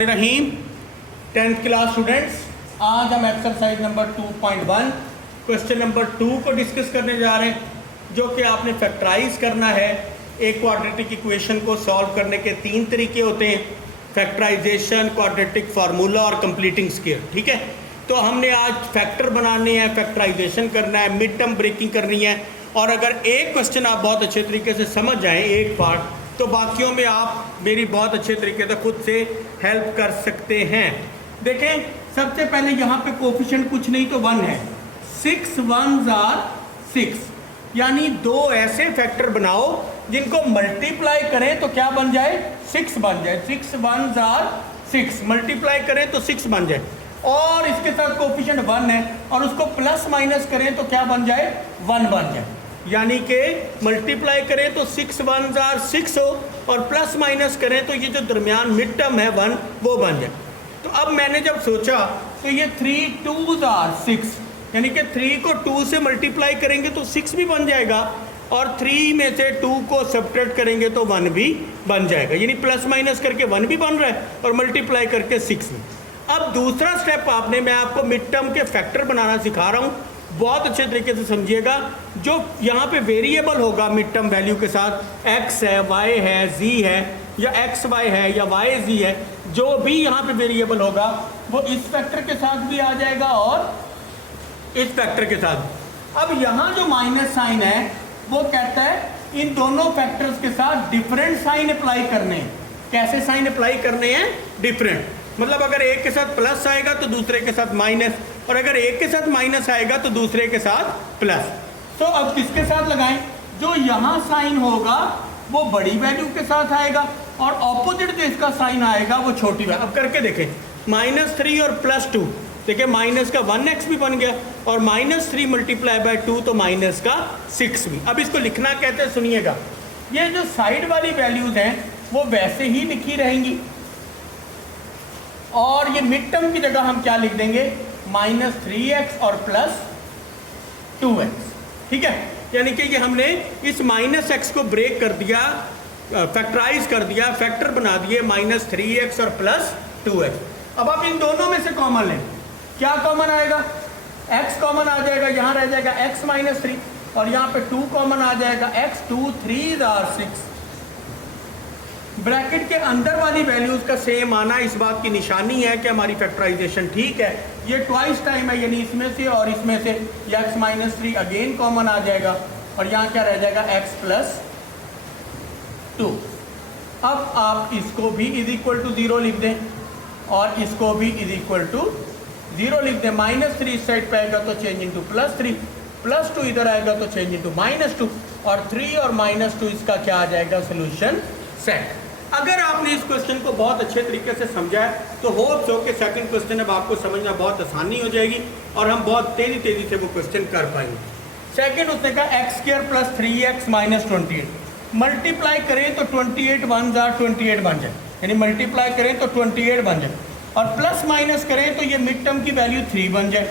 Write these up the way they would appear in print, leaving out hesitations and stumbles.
रहीम 10th class students, आज हम exercise number 2.1 question number 2 को डिस्कस करने जा रहे हैं, जो कि आपने फैक्टराइज करना है। एक क्वाड्रेटिक इक्वेशन को सॉल्व करने के 3 तरीके होते हैं, फैक्टराइजेशन, क्वाड्रेटिक फार्मूला और कंप्लीटिंग स्केयर। ठीक है, तो हमने आज फैक्टर बनाने हैं, फैक्टराइजेशन करना है, मिड टर्म ब्रेकिंग करनी है। और अगर एक क्वेश्चन आप बहुत अच्छे तरीके से समझ जाएं, एक पार्ट, तो बाकियों में आप मेरी बहुत अच्छे तरीके से खुद से हेल्प कर सकते हैं। देखें, सबसे पहले यहाँ पे कोफिशिएंट कुछ नहीं तो 1 है। 6 1s are 6, यानी दो ऐसे फैक्टर बनाओ जिनको मल्टीप्लाई करें तो क्या बन जाए, 6 बन जाए। 6 1s are 6, मल्टीप्लाई करें तो 6 बन जाए। और इसके साथ कोफिशिएंट 1 है और उसको प्लस माइनस करें तो क्या बन जाए, 1 बन जाए। यानी कि मल्टीप्लाई करें तो 6 1s are 6 हो और प्लस माइनस करें तो ये जो दरमियान मिड टर्म है 1, वो बन जाए। तो अब मैंने जब सोचा तो ये 3 2s are 6, यानी कि 3 को 2 से मल्टीप्लाई करेंगे तो 6 भी बन जाएगा और 3 में से 2 को सब्ट्रैक्ट करेंगे तो 1 भी बन जाएगा। यानी प्लस माइनस करके 1 भी बन रहा है और मल्टीप्लाई करके 6 भी। अब दूसरा स्टेप आपने, मैं आपको मिड टर्म के फैक्टर बनाना सिखा रहा हूँ, बहुत अच्छे तरीके से समझिएगा। जो यहाँ पे वेरिएबल होगा मिड टर्म वैल्यू के साथ, x है, y है, z है, या एक्स वाई है, या वाई जी है, जो भी यहाँ पे वेरिएबल होगा वो इस फैक्टर के साथ भी आ जाएगा और इस फैक्टर के साथ। अब यहाँ जो माइनस साइन है वो कहता है इन दोनों फैक्टर्स के साथ डिफरेंट साइन अप्लाई करने हैं। कैसे साइन अप्लाई करने हैं, डिफरेंट। मतलब अगर एक के साथ प्लस आएगा तो दूसरे के साथ माइनस, और अगर एक के साथ माइनस आएगा तो दूसरे के साथ प्लस। तो अब किसके साथ लगाएं, जो यहाँ साइन होगा वो बड़ी वैल्यू के साथ आएगा और ऑपोजिट जो इसका साइन आएगा वो छोटी वैल्यू। अब करके देखें, -3 और +2, देखिए माइनस का 1x भी बन गया और -3 मल्टीप्लाई बाय 2 तो माइनस का 6 भी। अब इसको लिखना कहते हैं, सुनिएगा, ये जो साइड वाली वैल्यूज हैं वो वैसे ही लिखी रहेंगी और ये मिड टर्म की जगह हम क्या लिख देंगे, -3x और +2x। ठीक है, यानी कि ये हमने इस -x को ब्रेक कर दिया, फैक्टराइज कर दिया, फैक्टर बना दिए -3x और +2x। अब आप इन दोनों में से कॉमन लें, क्या कॉमन आएगा, x कॉमन आ जाएगा, यहाँ रह जाएगा x -3 और यहाँ पे 2 कॉमन आ जाएगा, x 2 3s are 6। ब्रैकेट के अंदर वाली वैल्यूज का सेम आना इस बात की निशानी है कि हमारी फैक्टराइजेशन ठीक है। ये ट्वाइस टाइम है, यानी इसमें से और इसमें से x -3 अगेन कॉमन आ जाएगा और यहाँ क्या रह जाएगा, x +2। अब आप इसको भी = 0 लिख दें और इसको भी = 0 लिख दें। -3 इस साइड पे आएगा तो चेंज इंटू +3, +2 इधर आएगा तो चेंज इंटू -2 और 3 और -2 इसका क्या आ जाएगा, सोल्यूशन सेट। अगर आपने इस क्वेश्चन को बहुत अच्छे तरीके से समझा है तो होप्स हो कि सेकंड क्वेश्चन अब आपको समझना बहुत आसानी हो जाएगी और हम बहुत तेज़ी से वो क्वेश्चन कर पाएंगे। सेकंड उसने कहा x² + 3x - 28, मल्टीप्लाई करें तो 28 1s are 28 बन जाए, यानी मल्टीप्लाई करें तो 28 बन जाए और प्लस माइनस करें तो ये मिड टर्म की वैल्यू 3 बन जाए।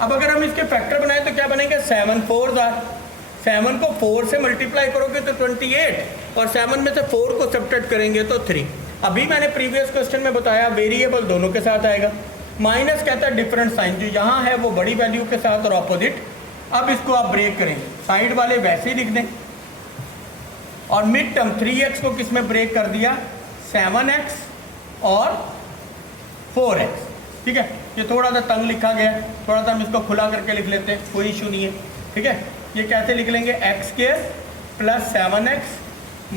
अब अगर हम इसके फैक्टर बनाएं तो क्या बनेंगे, 7 4s are, 7 को 4 से मल्टीप्लाई करोगे तो 28 और 7 में से 4 को सब्ट्रैक्ट करेंगे तो 3। अभी मैंने प्रीवियस क्वेश्चन में बताया वेरिएबल दोनों के साथ आएगा। माइनस कहता है डिफरेंट साइन, जो यहाँ है वो बड़ी वैल्यू के साथ और ऑपोजिट। अब इसको आप ब्रेक करेंगे, साइड वाले वैसे ही लिख दें और मिड टर्म 3x को किस में ब्रेक कर दिया, 7x और 4x। ठीक है, ये थोड़ा सा तंग लिखा गया, थोड़ा सा हम इसको खुला करके लिख लेते हैं, कोई इशू नहीं है। ठीक है, ये कैसे लिख लेंगे, x² + 7x -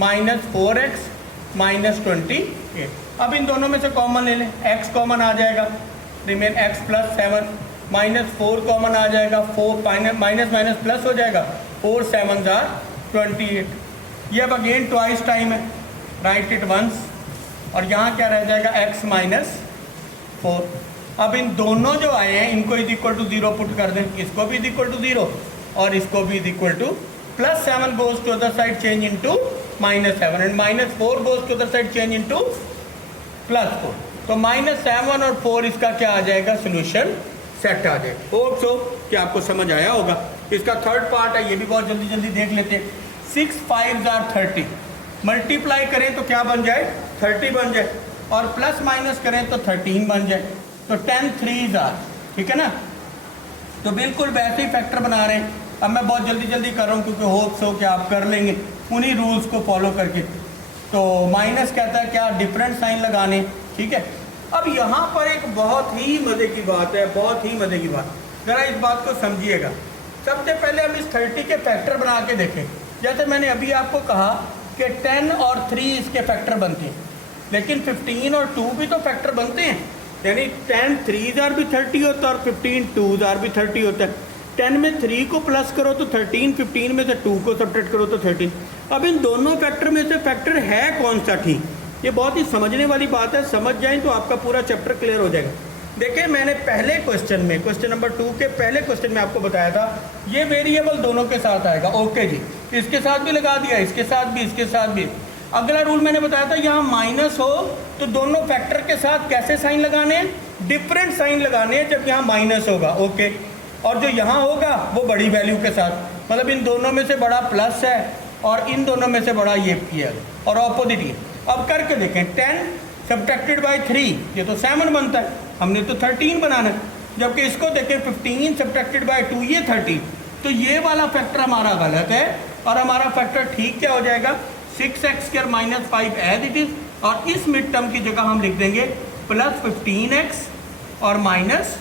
4x - 28। अब इन दोनों में से कॉमन ले लें, x कॉमन आ जाएगा, रिमेन x + 7 -4 कॉमन आ जाएगा, 4 माइनस प्लस हो जाएगा, 4 7s are 28। ये अब अगेन ट्वाइस टाइम है, राइट इट वंस और यहाँ क्या रह जाएगा, x -4। अब इन दोनों जो आए हैं इनको = 0 पुट कर दें, इसको भी = 0 और इसको भी +7 goes to other side change into -7 and -4 goes to other side change into +4। तो -7 और 4 इसका क्या आ जाएगा, सोल्यूशन सेट आ जाएगा। होप सो कि आपको समझ आया होगा। इसका थर्ड पार्ट है, ये भी बहुत जल्दी देख लेते हैं। 6 5s are 30, मल्टीप्लाई करें तो क्या बन जाए, 30 बन जाए और प्लस माइनस करें तो 13 बन जाए, तो 10 3s आर, ठीक है ना। तो बिल्कुल वैसे ही फैक्टर बना रहे हैं। अब मैं बहुत जल्दी जल्दी कर रहा हूँ क्योंकि होप्स हो कि आप कर लेंगे उन्हीं रूल्स को फॉलो करके। तो माइनस कहता है क्या, डिफरेंट साइन लगाने, ठीक है। अब यहाँ पर एक बहुत ही मज़े की बात है, बहुत ही मज़े की बात, ज़रा इस बात को समझिएगा। सबसे पहले हम इस 30 के फैक्टर बना के देखें। जैसे मैंने अभी आपको कहा कि 10 और 3 इसके फैक्टर बनते हैं, लेकिन 15 और 2 भी तो फैक्टर बनते हैं, यानी 10 3s आर भी 30 होता है और 15 2s आर भी 30 होता है। 10 में 3 को प्लस करो तो 13, 15 में से 2 को सब्ट्रैक्ट करो तो 13। अब इन दोनों फैक्टर में से फैक्टर है कौन सा ठीक, ये बहुत ही समझने वाली बात है। समझ जाएं तो आपका पूरा चैप्टर क्लियर हो जाएगा। देखिए मैंने पहले क्वेश्चन में, क्वेश्चन नंबर 2 के पहले क्वेश्चन में आपको बताया था ये वेरिएबल दोनों के साथ आएगा, ओके जी, इसके साथ भी लगा दिया, इसके साथ भी, इसके साथ भी। अगला रूल मैंने बताया था यहाँ माइनस हो तो दोनों फैक्टर के साथ कैसे साइन लगाने हैं, डिफरेंट साइन लगाने हैं जब यहाँ माइनस होगा, ओके। और जो यहाँ होगा वो बड़ी वैल्यू के साथ, मतलब इन दोनों में से बड़ा प्लस है और इन दोनों में से बड़ा ये है और ऑपोजिट ये। अब करके देखें, 10 सब्ट्रैक्टेड बाय 3 ये तो 7 बनता है, हमने तो 13 बनाना है। जबकि इसको देखें 15 सब्ट्रैक्टेड बाय 2 ये 30, तो ये वाला फैक्टर हमारा गलत है और हमारा फैक्टर ठीक क्या हो जाएगा, 6x² minus 5 as it is, और इस मिड टर्म की जगह हम लिख देंगे प्लस 15x और माइनस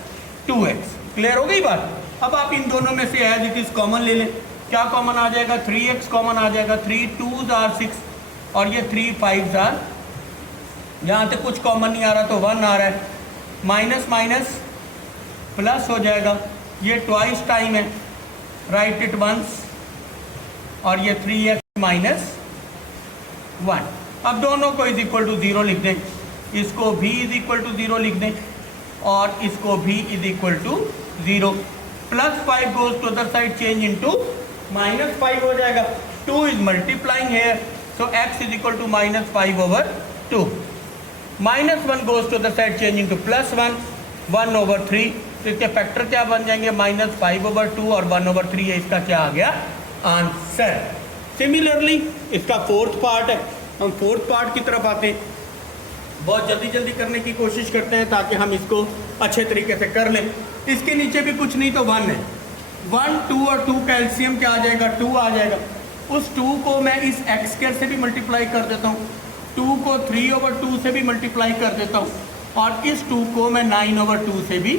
2x। क्लियर हो गई बात। अब आप इन दोनों में से एज इट इज़ कॉमन ले लें, क्या कॉमन आ जाएगा, 3x कॉमन आ जाएगा, 3 2s आर 6 और ये 3 5s आर, यहाँ से कुछ कॉमन नहीं आ रहा तो 1 आ रहा है, माइनस माइनस प्लस हो जाएगा, ये ट्वाइस टाइम है, राइट इट वंस, और ये 3x माइनस 1। अब दोनों को इज इक्वल टू 0 लिख दें, इसको भी इज इक्वल टू 0 लिख दें और इसको भी is equal to 0। Plus 5 goes to other side change into minus 5 हो जाएगा। 2 is multiplying here, so x is equal to minus 5/2। Minus 1 goes to other side change into plus 1, 1/3। तो इसके factor क्या बन जाएंगे, माइनस 5/2 और 1/3 है, इसका क्या आ गया आंसर। सिमिलरली इसका फोर्थ पार्ट है, हम फोर्थ पार्ट की तरफ आते हैं। बहुत जल्दी जल्दी करने की कोशिश करते हैं ताकि हम इसको अच्छे तरीके से कर लें। इसके नीचे भी कुछ नहीं तो 1 है, 1 2 और 2 का एलसीएम क्या आ जाएगा, 2 आ जाएगा। उस 2 को मैं इस x² से भी मल्टीप्लाई कर देता हूँ, 2 को 3/2 से भी मल्टीप्लाई कर देता हूँ और इस 2 को मैं 9/2 से भी,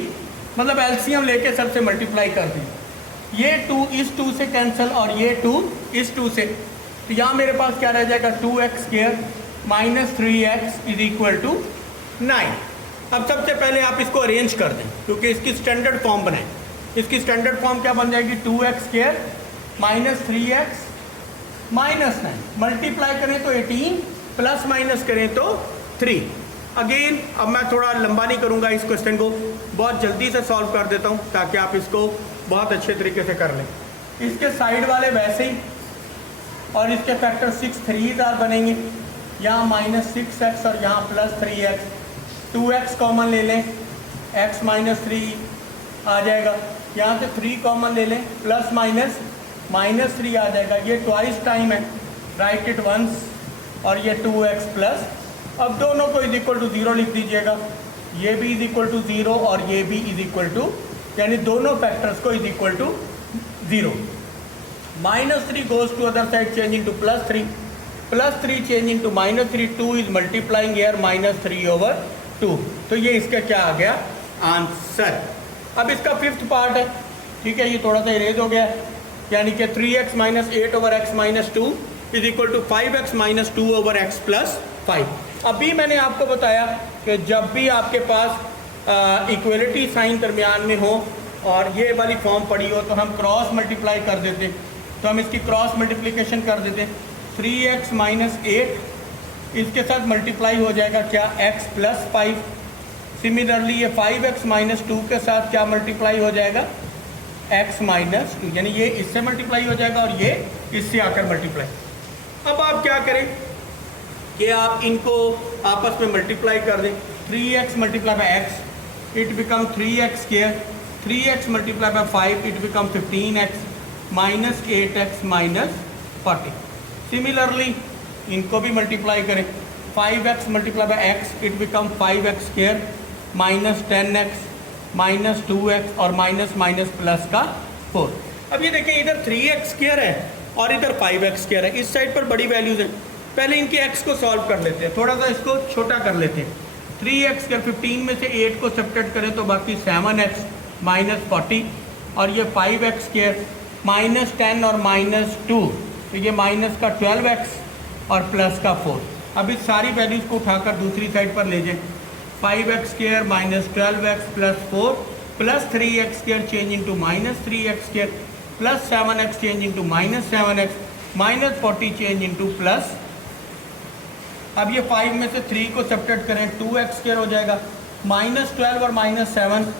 मतलब एलसीएम लेके सबसे मल्टीप्लाई कर दें। ये 2 इस 2 से कैंसिल और ये 2 इस 2 से, तो यहाँ मेरे पास क्या रह जाएगा, 2x² minus 3x is equal to 9। अब सबसे पहले आप इसको अरेंज कर दें क्योंकि इसकी स्टैंडर्ड फॉर्म बनाएं। इसकी स्टैंडर्ड फॉर्म क्या बन जाएगी, 2x² minus 3x minus 9, multiply करें तो 18, प्लस माइनस करें तो 3। अगेन अब मैं थोड़ा लंबा नहीं करूँगा इस क्वेश्चन को, बहुत जल्दी से सॉल्व कर देता हूँ ताकि आप इसको बहुत अच्छे तरीके से कर लें। इसके साइड वाले वैसे ही और इसके फैक्टर 6 3s आर बनेंगे, यहाँ माइनस 6x और यहाँ प्लस 3x, 2x कॉमन ले लें, x माइनस 3 आ जाएगा, यहाँ से 3 कॉमन ले लें, प्लस माइनस माइनस 3 आ जाएगा, ये ट्वाइस टाइम है, राइट इट वंस, और ये 2x प्लस। अब दोनों को इज इक्वल टू 0 लिख दीजिएगा, ये भी इज इक्वल टू 0 और ये भी इज इक्वल टू, यानी दोनों फैक्टर्स को is equal to 0। Minus 3 goes to other side change into plus 3, plus 3 change into minus 3, 2 is multiplying here minus 3/2। तो ये इसका क्या आ गया आंसर। अब इसका फिफ्थ पार्ट है, ठीक है, ये थोड़ा सा इरेज हो गया है, यानी कि 3x minus 8/x minus 2 is equal to 5x minus 2/x plus 5। अभी मैंने आपको बताया कि जब भी आपके पास इक्वलिटी साइन दरमियान में हो और ये वाली फॉर्म पड़ी हो तो हम क्रॉस मल्टीप्लाई कर देते, तो हम इसकी क्रॉस मल्टीप्लिकेशन कर देते। 3x माइनस 8 इसके साथ मल्टीप्लाई हो जाएगा क्या, x प्लस 5। सिमिलरली ये 5x माइनस 2 के साथ क्या मल्टीप्लाई हो जाएगा, x माइनस 2, यानी ये इससे मल्टीप्लाई हो जाएगा और ये इससे आकर मल्टीप्लाई। अब आप क्या करें कि आप इनको आपस में मल्टीप्लाई कर दें। 3x multiply by x it become 3x², 3x multiply by 5 it become 15x minus 8x minus 40। Similarly इनको भी मल्टीप्लाई करें, 5x multiply by x it become 5x square minus 10x minus 2x और minus minus plus का 4। अब ये देखें इधर 3x square है और इधर 5x स्क्वायर है, इस साइड पर बड़ी वैल्यूज हैं। पहले इनके x को सॉल्व कर लेते हैं, थोड़ा सा इसको छोटा कर लेते हैं। 3x स्क्वायर 15 में से 8 को सब्ट्रैक्ट करें तो बाकी 7x माइनस 40 और ये 5x स्क्वायर माइनस 10 और माइनस 2 तो ये माइनस का 12x और प्लस का 4। अब इस सारी वैल्यूज़ को उठाकर दूसरी साइड पर ले जाएं। 5x square minus 12x plus 4 plus 3x square change into minus 3x square plus 7x change into minus 7x minus 40 change into plus. अब ये 5 में से 3 को सब्ट्रैक्ट करें 2x स्क्वायर हो जाएगा माइनस 12 और माइनस 7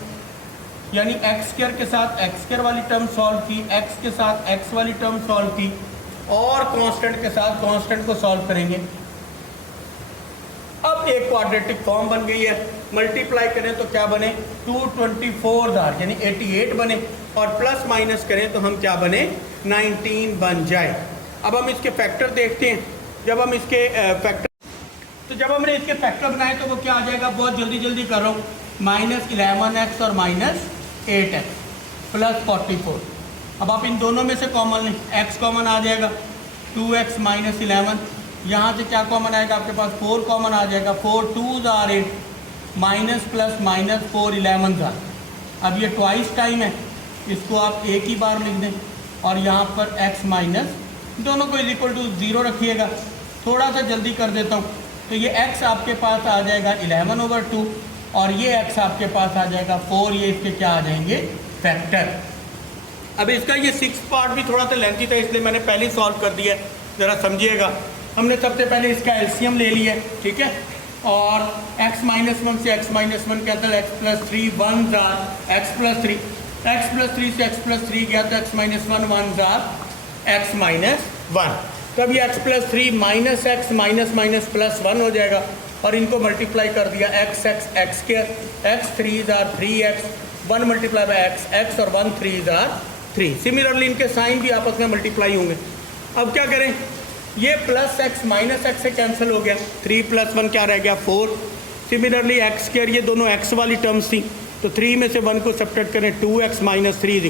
यानी x स्क्वायर के साथ x स्क्वायर वाली टर्म सॉल्व की, x के साथ x वाली टर्म सॉल्व की और कांस्टेंट के साथ कांस्टेंट को सॉल्व करेंगे। अब एक क्वाड्रेटिक फॉर्म बन गई है, मल्टीप्लाई करें तो क्या बने 224 यानी 88 बने और प्लस माइनस करें तो हम क्या बने 19 बन जाए। अब हम इसके फैक्टर देखते हैं। जब हम इसके जब हमने इसके फैक्टर बनाए तो वो क्या आ जाएगा, बहुत जल्दी जल्दी कर रहा हूँ, माइनस 11x और माइनस 8x प्लस 44। अब आप इन दोनों में से कॉमन लें, x कॉमन आ जाएगा 2x माइनस 11, यहाँ से क्या कॉमन आएगा आपके पास 4 कॉमन आ जाएगा, 4 2s are 8 minus plus minus 4 11s are। अब ये ट्वाइस टाइम है, इसको आप एक ही बार लिख दें और यहाँ पर x माइनस दोनों को इज इक्वल टू 0 रखिएगा। थोड़ा सा जल्दी कर देता हूँ तो ये x आपके पास आ जाएगा 11/2 और ये x आपके पास आ जाएगा 4, ये इसके क्या आ जाएंगे फैक्टर। अब इसका ये 6 पार्ट भी थोड़ा सा लेंथी था इसलिए मैंने पहले सॉल्व कर दिया, ज़रा समझिएगा। हमने सबसे पहले इसका एलसीएम ले लिया, ठीक है, और x माइनस 1 से x minus 1 cancel, x plus 3 1 x plus 3, x plus 3 से x प्लस 3 गया तो x माइनस 1 1 x माइनस 1। तब ये x plus 3 minus x minus minus plus 1 हो जाएगा और इनको मल्टीप्लाई कर दिया x square, x 3s are 3x, 1 multiply by x और 1 3s are 3। सिमिलरली इनके साइन भी आपस में मल्टीप्लाई होंगे। अब क्या करें, ये प्लस x माइनस x से कैंसिल हो गया, 3 प्लस 1 क्या रह गया 4। सिमिलरली x स्क्वायर, ये दोनों x वाली टर्म्स थी तो 3 में से 1 को सब्ट्रैक्ट करें 2x minus 3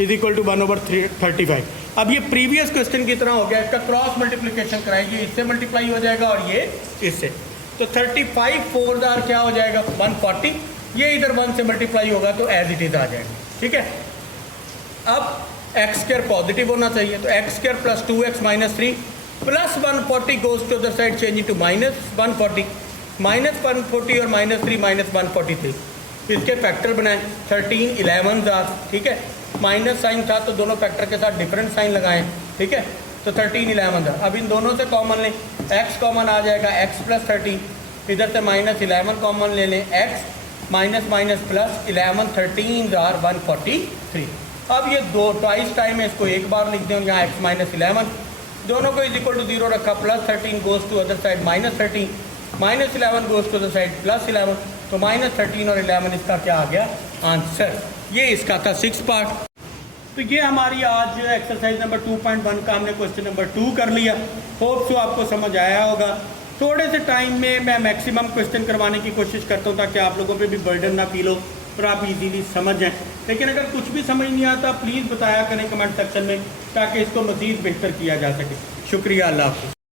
is equal to 1/35। अब ये प्रीवियस क्वेश्चन की तरह हो गया, इसका क्रॉस मल्टीप्लिकेशन कराएंगे, इससे मल्टीप्लाई हो जाएगा और ये इससे, तो 35 4 क्या हो जाएगा 140, ये इधर 1 से मल्टीप्लाई होगा तो एज इट इज़ आ जाएगा, ठीक है। अब x स्क्वायर पॉजिटिव होना चाहिए तो x square plus 2x minus 3 plus 140 goes to other side change into minus 140, minus 140 और माइनस 3 माइनस 143। इसके फैक्टर बनाएं 13 11s are, ठीक है, माइनस साइन था तो दोनों फैक्टर के साथ डिफरेंट साइन लगाएं, ठीक है, तो 13 11s are। अब इन दोनों से कॉमन लें, x कॉमन आ जाएगा x प्लस 13, इधर से माइनस 11 कॉमन ले लें, x minus minus plus 11 13s are 143। अब ये दो ट्वाइस टाइम है, इसको एक बार लिख दें, यहाँ x माइनस 11 दोनों को इज इक्वल टू 0 रखा, plus 13 goes to other side minus 13, minus 11 goes to other side plus 11, तो माइनस 13 और 11 इसका क्या आ गया आंसर। ये इसका था 6 पार्ट। तो ये हमारी आज एक्सरसाइज नंबर 2.1 का हमने क्वेश्चन नंबर 2 कर लिया। होप सो आपको समझ आया होगा। थोड़े से टाइम में मैं मैक्सिमम क्वेश्चन करवाने की कोशिश करता हूँ ताकि आप लोगों पे भी बर्डन ना फील हो और आप इजीली समझ जाएं। लेकिन अगर कुछ भी समझ नहीं आता प्लीज़ बताया करें कमेंट सेक्शन में ताकि इसको मज़ीद बेहतर किया जा सके। शुक्रिया, अल्लाह हाफ़िज़।